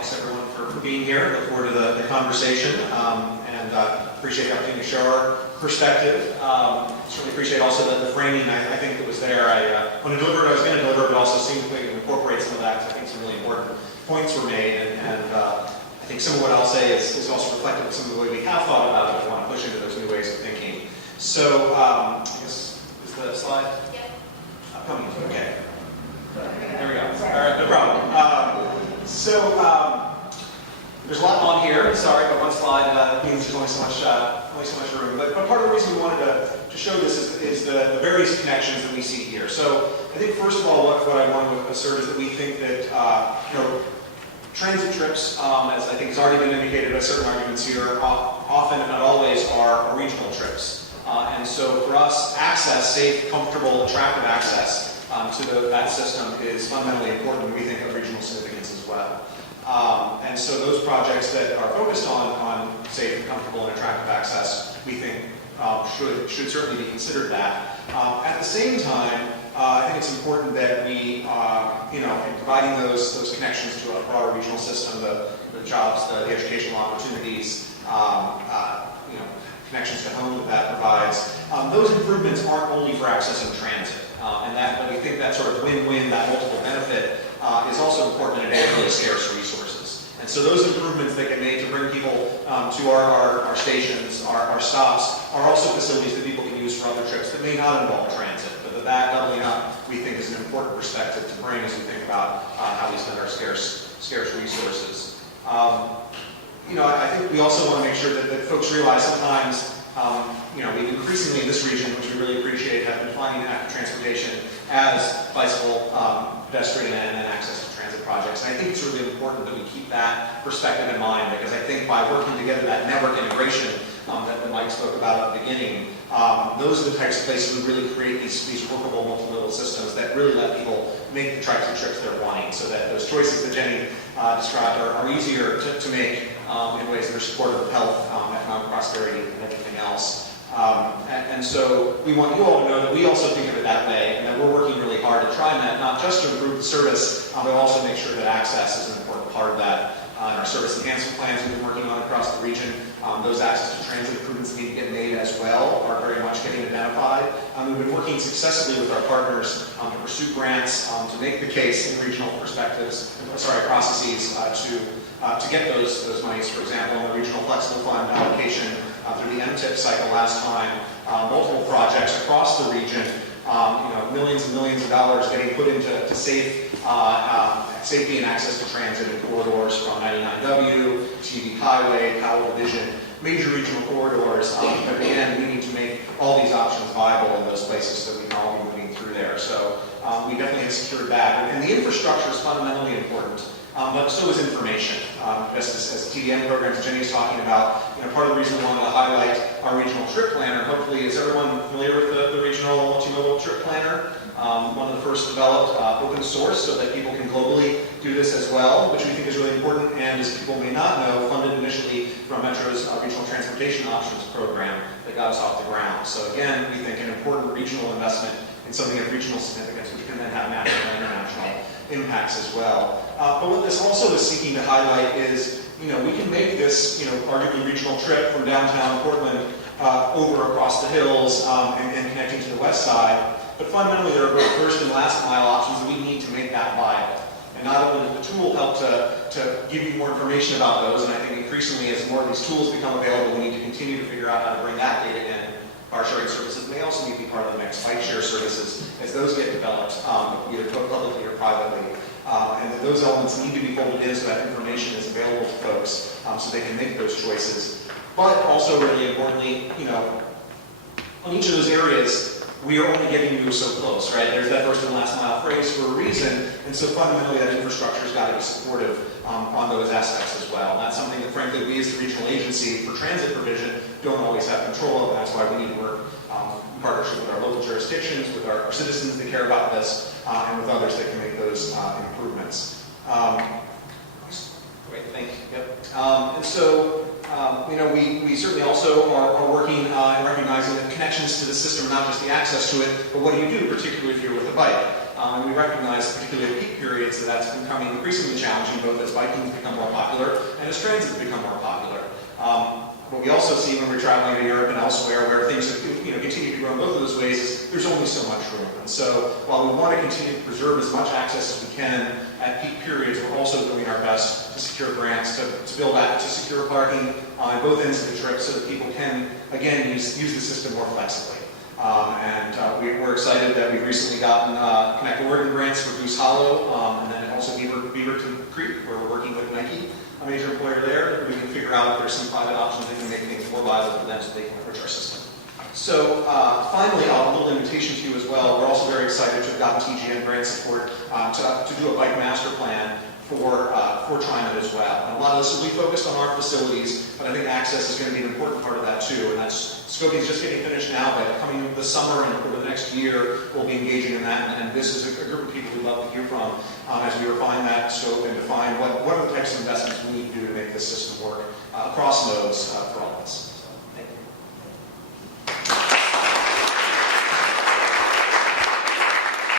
thanks everyone for being here. Look forward to the conversation, and appreciate the opportunity to share our perspective. Certainly appreciate also the framing. I think that was there. When I delivered, I was going to deliver, but also seemed to incorporate some of that because I think some really important points were made, and I think some of what I'll say is also reflective of some of the way we have thought about it. I want to push into those new ways of thinking. So, I guess, is the slide? Yeah. Coming to it, okay. There we go. All right, no problem. There's a lot on here. Sorry, but one slide means there's only so much room. But part of the reason we wanted to show this is the various connections that we see here. So I think first of all, what I want to assert is that we think that transit trips, as I think has already been indicated by certain arguments here, often, if not always, are regional trips. And so for us, access, safe, comfortable, attractive access to that system is fundamentally important, we think, of regional significance as well. And so those projects that are focused on safe and comfortable and attractive access, we think should certainly be considered that. At the same time, I think it's important that we, in providing those connections to a broader regional system, the jobs, the educational opportunities, connections to home that provides, those improvements aren't only for access and transit. And we think that sort of win-win, that multiple benefit, is also important in a day of really scarce resources. And so those improvements that get made to bring people to our stations, our stops, are also facilities that people can use for other trips that may not involve transit. But that doubling up, we think, is an important perspective to bring as we think about how we spend our scarce resources. I think we also want to make sure that folks realize sometimes, we've increasingly in this region, which we really appreciate, have been defining active transportation as bicycle, pedestrian, and access to transit projects. And I think it's really important that we keep that perspective in mind, because I think by working together, that network integration that Mike spoke about at the beginning, those are the types of places we really create these workable multimodal systems that really let people make the types of trips they're wanting, so that those choices that Jenny described are easier to make in ways that are supportive of health, economic prosperity, and everything else. And so we want you all to know that we also think of it that way, and that we're working really hard to try and not just to improve the service, but also make sure that access is an important part of that. In our service enhancement plans we've been working on across the region, those access to transit improvements that need to get made as well are very much getting identified. We've been working successfully with our partners to pursue grants, to make the case in regional processes to get those monies. For example, in the Regional Flexible Fund allocation through the MTIP cycle last time, multiple projects across the region, millions and millions of dollars getting put into safety and access to transit in corridors from 99W, TV Highway, Powell Division, major regional corridors. But again, we need to make all these options viable in those places so that we can all be moving through there. So we definitely have secured that. And the infrastructure is fundamentally important. But so is information. Just as TDM programs Jenny's talking about, part of the reason we wanted to highlight our regional trip planner, hopefully, is everyone familiar with the regional multimodal trip planner? One of the first developed open source so that people can globally do this as well, which we think is really important, and as people may not know, funded initially from Metro's Regional Transportation Options program that got us off the ground. So again, we think an important regional investment in something of regional significance, which can then have national and international impacts as well. But what this also is seeking to highlight is, we can make this, arguably regional trip from downtown Portland over across the hills and connecting to the west side. But fundamentally, there are both first and last mile options that we need to make that viable. And not only does the tool help to give you more information about those, and I think increasingly as more of these tools become available, we need to continue to figure out how to bring that data in. Car sharing services may also need to be part of the mix. Bike share services, as those get developed, either publicly or privately. And that those elements need to be folded in so that information is available to folks so they can make those choices. But also, really importantly, on each of those areas, we are only getting you so close, right? There's that first and last mile phrase for a reason, and so fundamentally that infrastructure has got to be supportive on those aspects as well. And that's something that, frankly, we as the regional agency for transit provision don't always have control of, and that's why we need to work in partnership with our local jurisdictions, with our citizens that care about this, and with others that can make those improvements. Great, thank you. Yep. And so, we certainly also are working and recognizing that connections to the system, not just the access to it, but what do you do, particularly if you're with a bike? And we recognize, particularly at peak periods, that that's becoming increasingly challenging, both as biking has become more popular and as transit has become more popular. What we also see when we're traveling to Europe and elsewhere, where things have, continue to grow in both of those ways, is there's only so much room. And so while we want to continue to preserve as much access as we can at peak periods, we're also doing our best to secure grants to build out, to secure parking on both ends of the trip so that people can, again, use the system more flexibly. We're excited that we've recently gotten Connect Oregon grants for Goose Hollow, and then also Beaverton Creek, where we're working with Nike, a major employer there. We can figure out if there's some private options that can make things more viable for them so they can leverage our system. So finally, a little invitation to you as well. We're also very excited to have gotten TGN grant support to do a bike master plan for TriMet as well. And a lot of this will be focused on our facilities, but I think access is going to be an important part of that too. And that's scoping is just getting finished now, but coming this summer and over the next year, we'll be engaging in that. And this is a group of people we'd love to hear from as we refine that scope and define what are the types of investments we need to do to make this system work across nodes